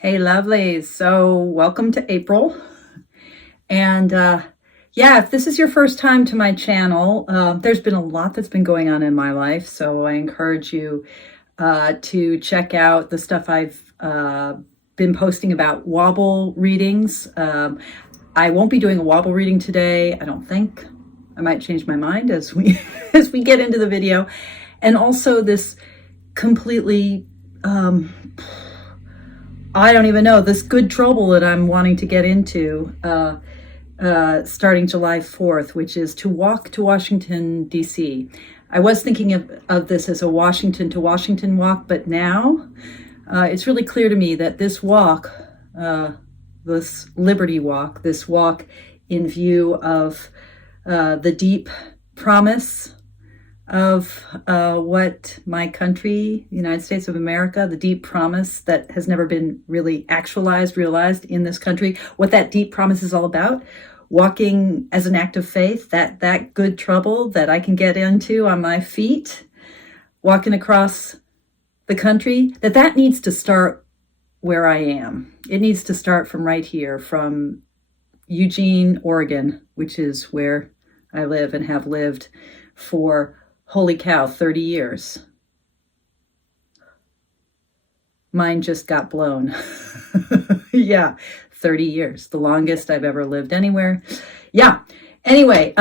Hey, lovelies. So, welcome to April. And yeah, if this is your first time to my channel, there's been a lot that's been going on in my life. So, I encourage you to check out the stuff I've been posting about wobble readings. I won't be doing a wobble reading today, I don't think. I might change my mind as we as we get into the video. And also this completely I don't even know, this good trouble that I'm wanting to get into starting July 4th, which is to walk to Washington, D.C. I was thinking of this as a Washington to Washington walk, but now it's really clear to me that this walk, this Liberty Walk, this walk in view of the deep promise of what my country, the United States of America, the deep promise that has never been really realized in this country, what that deep promise is all about, walking as an act of faith, that good trouble that I can get into on my feet, walking across the country, that needs to start where I am. It needs to start from right here, from Eugene, Oregon, which is where I live and have lived for, holy cow, 30 years. Mine just got blown. Yeah, 30 years, the longest I've ever lived anywhere. Yeah. Anyway,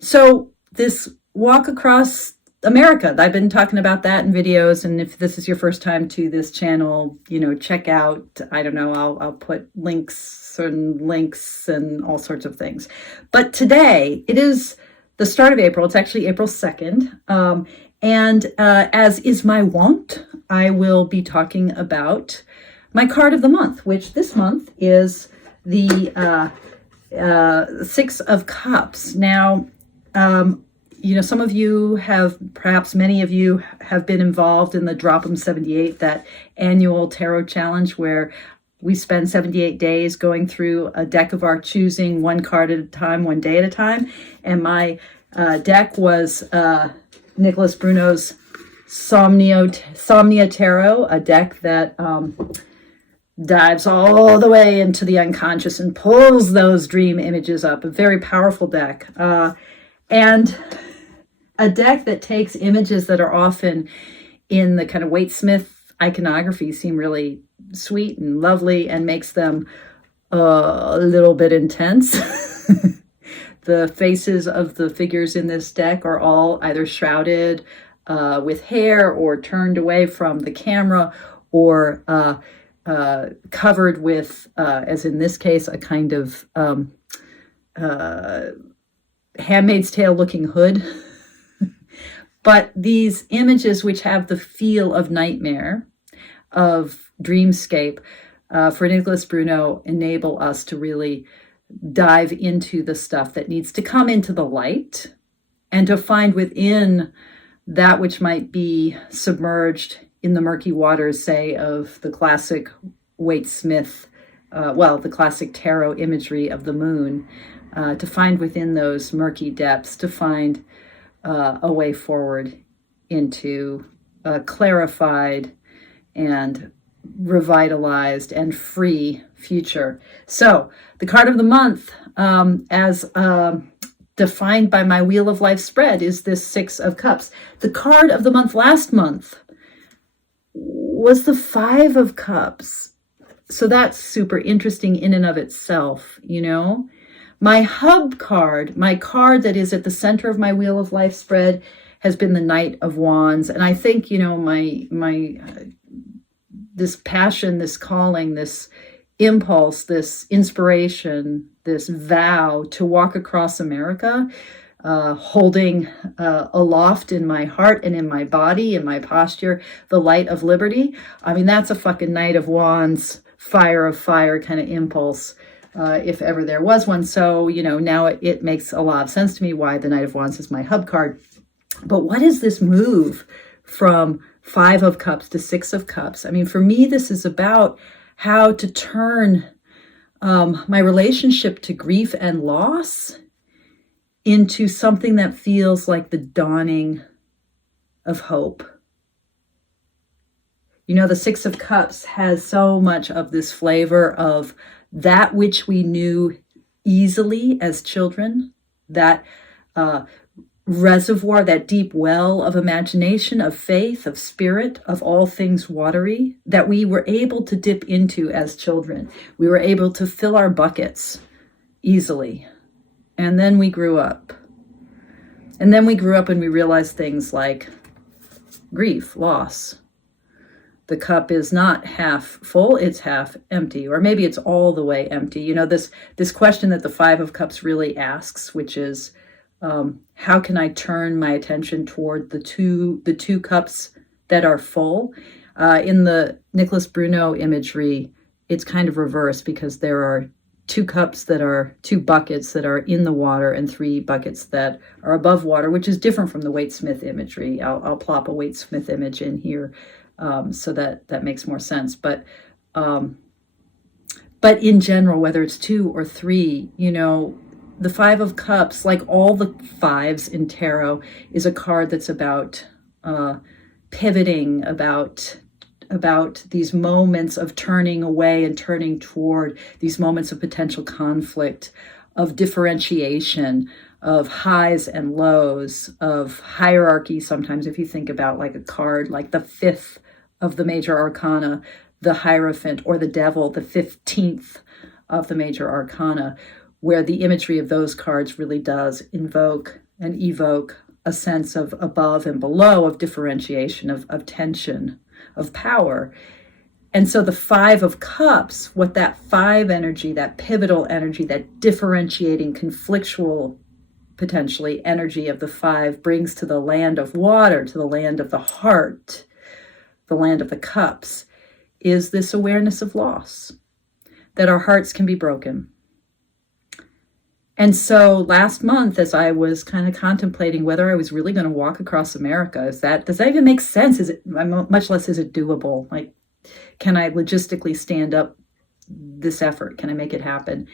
so this walk across America, I've been talking about that in videos, and if this is your first time to this channel, check out, I don't know, I'll put links and all sorts of things. But today, it is the start of April. It's actually April 2nd. And as is my wont, I will be talking about my card of the month, which this month is the Six of Cups. Now, some of you have, perhaps many of you have been involved in the Drop 'em 78, that annual tarot challenge where we spend 78 days going through a deck of our choosing, one card at a time, one day at a time. And my deck was Nicholas Bruno's Somnia Tarot, a deck that dives all the way into the unconscious and pulls those dream images up. A very powerful deck. And a deck that takes images that are often in the kind of Waite Smith iconography, seem really sweet and lovely, and makes them a little bit intense. The faces of the figures in this deck are all either shrouded with hair or turned away from the camera, or covered with, as in this case, a kind of Handmaid's Tale looking hood. But these images, which have the feel of nightmare, of dreamscape, for Nicholas Bruno, enable us to really dive into the stuff that needs to come into the light, and to find within that which might be submerged in the murky waters, say, of the classic Waite Smith, the classic tarot imagery of the moon, to find within those murky depths, to find a way forward into a clarified and revitalized and free future. So the card of the month, as defined by my Wheel of Life spread, is this Six of Cups. The card of the month last month was the Five of Cups. So that's super interesting in and of itself, My hub card, my card that is at the center of my Wheel of Life spread, has been the Knight of Wands. And I think, my this passion, this calling, this impulse, this inspiration, this vow to walk across America, holding aloft in my heart and in my body, in my posture, the light of liberty. I mean, that's a fucking Knight of Wands, fire of fire kind of impulse, if ever there was one. So, now it makes a lot of sense to me why the Knight of Wands is my hub card. But what is this move from Five of Cups to Six of Cups? I mean, for me, this is about how to turn my relationship to grief and loss into something that feels like the dawning of hope. You know, the Six of Cups has so much of this flavor of that which we knew easily as children, that reservoir, that deep well of imagination, of faith, of spirit, of all things watery, that we were able to dip into as children. We were able to fill our buckets easily. And then we grew up. And then we grew up and we realized things like grief, loss. The cup is not half full, it's half empty, or maybe it's all the way empty. You know, this question that the Five of Cups really asks, which is, how can I turn my attention toward the two cups that are full? In the Nicholas Bruno imagery, it's kind of reversed, because there are two buckets that are in the water and three buckets that are above water, which is different from the Waite Smith imagery. I'll plop a Waite Smith image in here, so that makes more sense. But in general, whether it's two or three, you know, the Five of Cups, like all the fives in tarot, is a card that's about pivoting, about these moments of turning away and turning toward, these moments of potential conflict, of differentiation, of highs and lows, of hierarchy. Sometimes if you think about like a card like the fifth of the major arcana, the Hierophant, or the Devil, the 15th of the major arcana, where the imagery of those cards really does invoke and evoke a sense of above and below, of differentiation, of tension, of power. And so the Five of Cups, what that five energy, that pivotal energy, that differentiating, conflictual, potentially, energy of the five brings to the land of water, to the land of the heart, the land of the cups, is this awareness of loss, that our hearts can be broken. And so last month, as I was kind of contemplating whether I was really going to walk across America, does that even make sense? Much less is it doable? Like, can I logistically stand up this effort? Can I make it happen?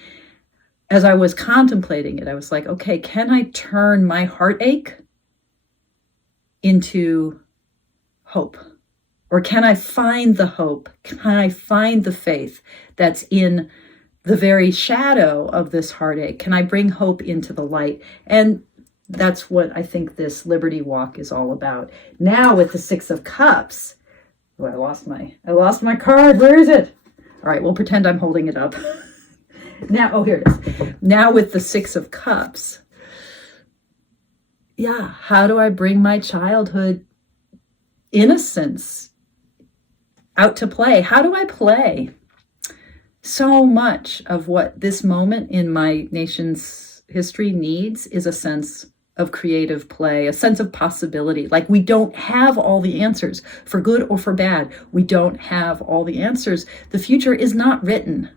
As I was contemplating it, I was like, okay, can I turn my heartache into hope? Or can I find the hope? Can I find the faith that's in the very shadow of this heartache? Can I bring hope into the light? And that's what I think this Liberty Walk is all about. Now with the Six of Cups, I lost my card. Where is it? All right, we'll pretend I'm holding it up. Now, here it is. Now with the Six of Cups, yeah, how do I bring my childhood innocence out to play? How do I play? So much of what this moment in my nation's history needs is a sense of creative play, a sense of possibility. Like, we don't have all the answers, for good or for bad. We don't have all the answers. The future is not written.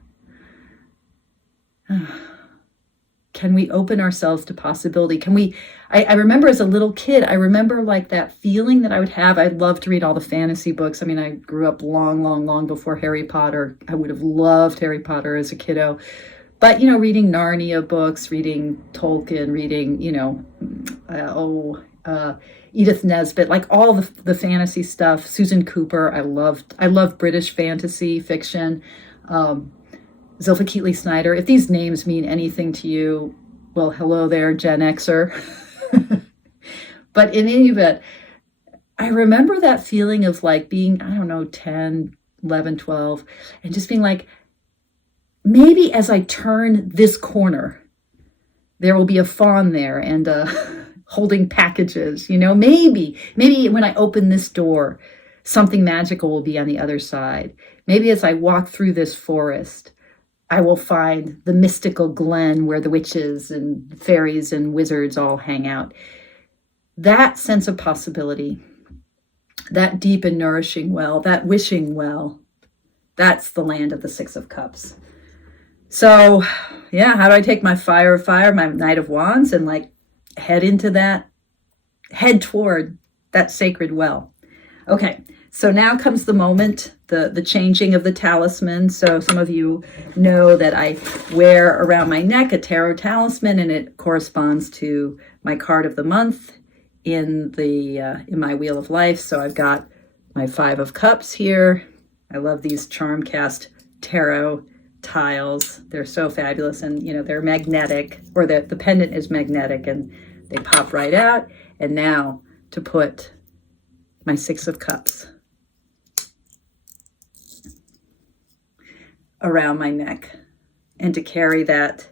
Can we open ourselves to possibility? Can we, I remember as a little kid, I remember like that feeling that I would have. I'd love to read all the fantasy books. I mean, I grew up long before Harry Potter. I would have loved Harry Potter as a kiddo. But, you know, reading Narnia books, reading Tolkien, reading, you know, Edith Nesbit, like all the fantasy stuff, Susan Cooper. I love British fantasy fiction. Zilpha Keatley Snyder. If these names mean anything to you, well, hello there, Gen Xer. But in any event, I remember that feeling of like being, I don't know, 10, 11, 12, and just being like, maybe as I turn this corner, there will be a fawn there and holding packages, you know, maybe when I open this door, something magical will be on the other side. Maybe as I walk through this forest, I will find the mystical glen where the witches and fairies and wizards all hang out. That sense of possibility, that deep and nourishing well, that wishing well, that's the land of the Six of Cups. So, yeah, how do I take my fire of fire, my Knight of Wands, and like head toward that sacred well? Okay, so now comes the moment, the changing of the talisman. So some of you know that I wear around my neck a tarot talisman, and it corresponds to my card of the month in my Wheel of Life. So I've got my 5 of Cups here. I love these Charmcast tarot tiles. They're so fabulous, and they're magnetic, or the pendant is magnetic, and they pop right out. And now to put my 6 of Cups around my neck and to carry that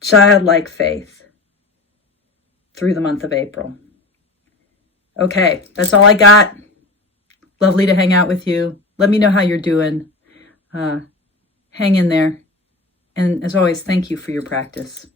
childlike faith through the month of April. Okay, that's all I got. Lovely to hang out with you. Let me know how you're doing. Hang in there. And as always, thank you for your practice.